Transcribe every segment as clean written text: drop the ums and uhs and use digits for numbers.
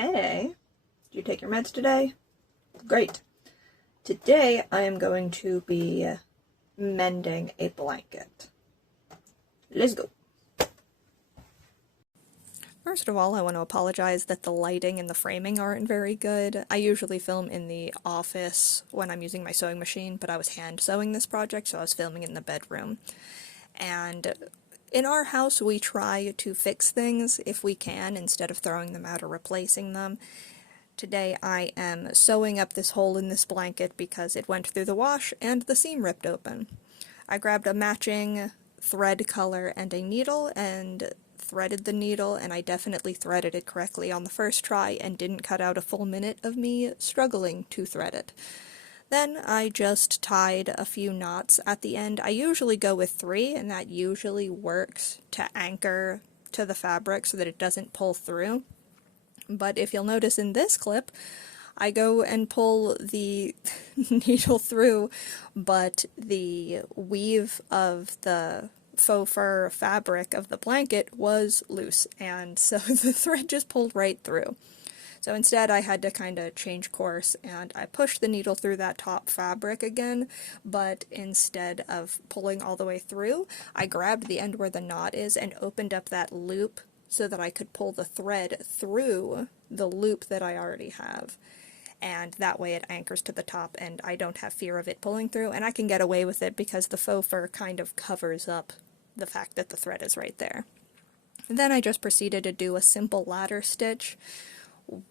Hey, did you take your meds today? Great. Today I am going to be mending a blanket. Let's go. First of all, I want to apologize that the lighting and the framing aren't very good. I usually film in the office when I'm using my sewing machine, but I was hand sewing this project, so I was filming in the bedroom. And in our house, we try to fix things if we can instead of throwing them out or replacing them. Today I am sewing up this hole in this blanket because it went through the wash and the seam ripped open. I grabbed a matching thread color and a needle and threaded the needle, and I definitely threaded it correctly on the first try and didn't cut out a full minute of me struggling to thread it. Then I just tied a few knots at the end. I usually go with 3, and that usually works to anchor to the fabric so that it doesn't pull through. But if you'll notice in this clip, I go and pull the needle through, but the weave of the faux fur fabric of the blanket was loose, and so the thread just pulled right through. So instead I had to kind of change course, and I pushed the needle through that top fabric again, but instead of pulling all the way through, I grabbed the end where the knot is and opened up that loop so that I could pull the thread through the loop that I already have. And that way it anchors to the top and I don't have fear of it pulling through, and I can get away with it because the faux fur kind of covers up the fact that the thread is right there. And then I just proceeded to do a simple ladder stitch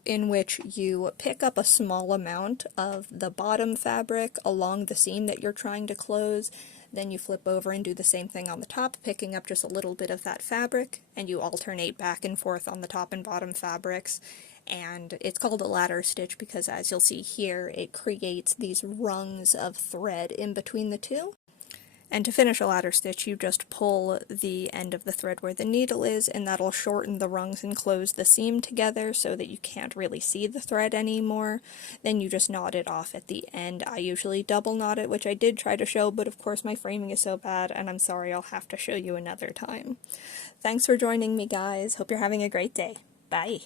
in which you pick up a small amount of the bottom fabric along the seam that you're trying to close, then you flip over and do the same thing on the top, picking up just a little bit of that fabric, and you alternate back and forth on the top and bottom fabrics. And it's called a ladder stitch because, as you'll see here, it creates these rungs of thread in between the two. And to finish a ladder stitch, you just pull the end of the thread where the needle is, and that'll shorten the rungs and close the seam together so that you can't really see the thread anymore. Then you just knot it off at the end. I usually double knot it, which I did try to show, but of course my framing is so bad, and I'm sorry, I'll have to show you another time. Thanks for joining me, guys. Hope you're having a great day. Bye!